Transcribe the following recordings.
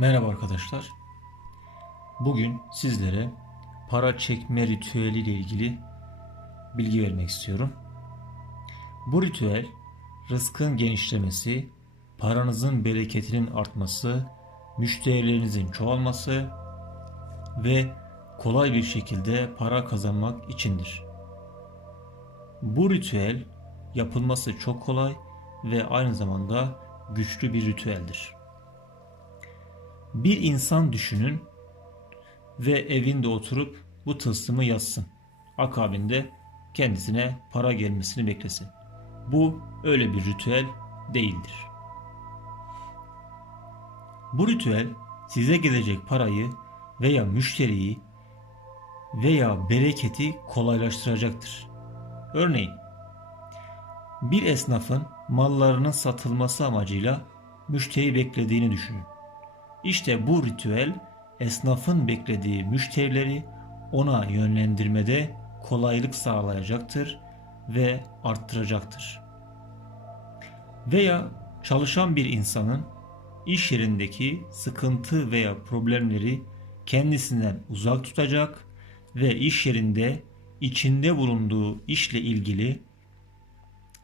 Merhaba arkadaşlar. Bugün sizlere para çekme ritüeli ile ilgili bilgi vermek istiyorum. Bu ritüel rızkın genişlemesi, paranızın bereketinin artması, müşterilerinizin çoğalması ve kolay bir şekilde para kazanmak içindir. Bu ritüel yapılması çok kolay ve aynı zamanda güçlü bir ritüeldir. Bir insan düşünün ve evinde oturup bu tılsımı yazsın. Akabinde kendisine para gelmesini beklesin. Bu öyle bir ritüel değildir. Bu ritüel size gelecek parayı veya müşteriyi veya bereketi kolaylaştıracaktır. Örneğin bir esnafın mallarının satılması amacıyla müşteri beklediğini düşünün. İşte bu ritüel esnafın beklediği müşterileri ona yönlendirmede kolaylık sağlayacaktır ve arttıracaktır. Veya çalışan bir insanın iş yerindeki sıkıntı veya problemleri kendisinden uzak tutacak ve iş yerinde içinde bulunduğu işle ilgili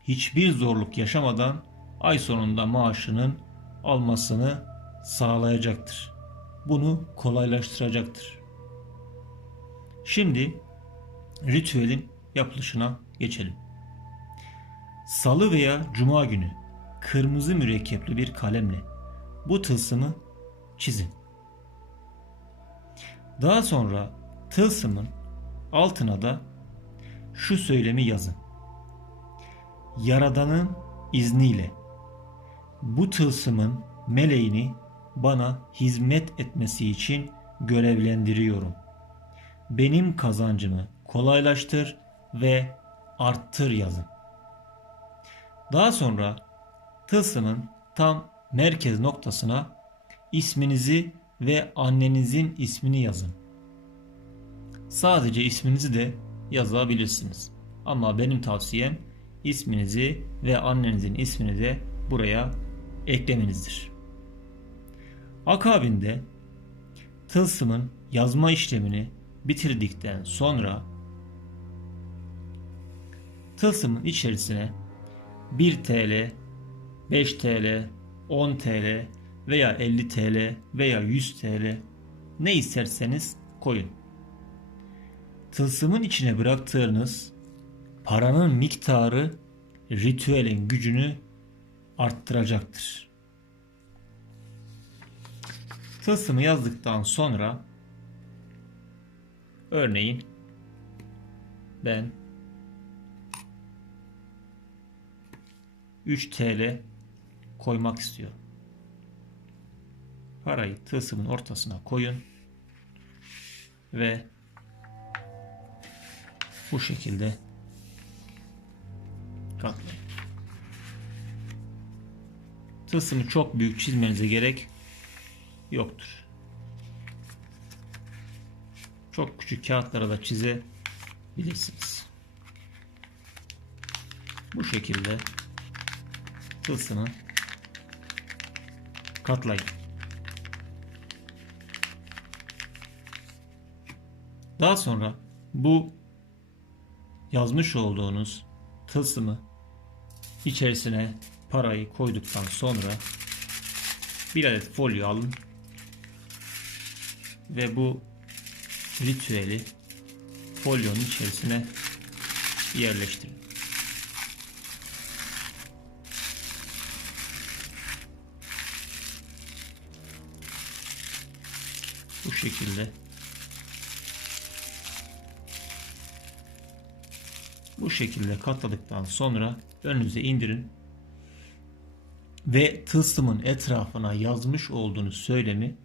hiçbir zorluk yaşamadan ay sonunda maaşının almasını sağlayacaktır. Bunu kolaylaştıracaktır. Şimdi ritüelin yapılışına geçelim. Salı veya cuma günü kırmızı mürekkepli bir kalemle bu tılsımı çizin. Daha sonra tılsımın altına da şu söylemi yazın. Yaradan'ın izniyle bu tılsımın meleğini bana hizmet etmesi için görevlendiriyorum. Benim kazancımı kolaylaştır ve arttır yazın. Daha sonra tılsımın tam merkez noktasına isminizi ve annenizin ismini yazın. Sadece isminizi de yazabilirsiniz. Ama benim tavsiyem isminizi ve annenizin ismini de buraya eklemenizdir. Akabinde tılsımın yazma işlemini bitirdikten sonra tılsımın içerisine 1 TL, 5 TL, 10 TL veya 50 TL veya 100 TL ne isterseniz koyun. Tılsımın içine bıraktığınız paranın miktarı ritüelin gücünü arttıracaktır. Tılsımı yazdıktan sonra örneğin ben 3 TL koymak istiyorum. Parayı tılsımın ortasına koyun ve bu şekilde katlayın. Tılsımı çok büyük çizmenize gerek yoktur. Çok küçük kağıtlara da çizebilirsiniz. Bu şekilde tılsımı katlayın. Daha sonra bu yazmış olduğunuz tılsımı içerisine parayı koyduktan sonra bir adet folyo alın ve bu ritüeli folyonun içerisine yerleştirin. Bu şekilde bu şekilde katladıktan sonra önünüze indirin ve tılsımın etrafına yazmış olduğunuz söylemi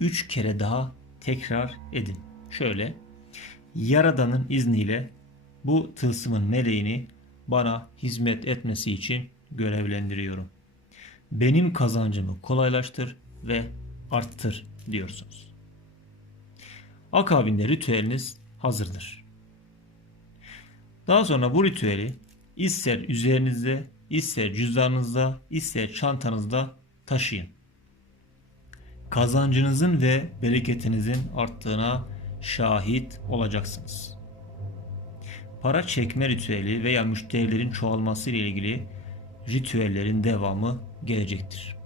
3 kere daha tekrar edin. Şöyle Yaradan'ın izniyle bu tılsımın meleğini bana hizmet etmesi için görevlendiriyorum. Benim kazancımı kolaylaştır ve arttır diyorsunuz. Akabinde ritüeliniz hazırdır. Daha sonra bu ritüeli ister üzerinizde ister cüzdanınızda, ister çantanızda taşıyın. Kazancınızın ve bereketinizin arttığına şahit olacaksınız. Para çekme ritüeli veya müşterilerin çoğalması ile ilgili ritüellerin devamı gelecektir.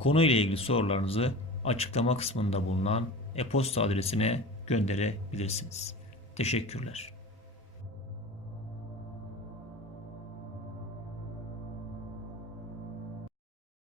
Konuyla ilgili sorularınızı açıklama kısmında bulunan e-posta adresine gönderebilirsiniz. Teşekkürler.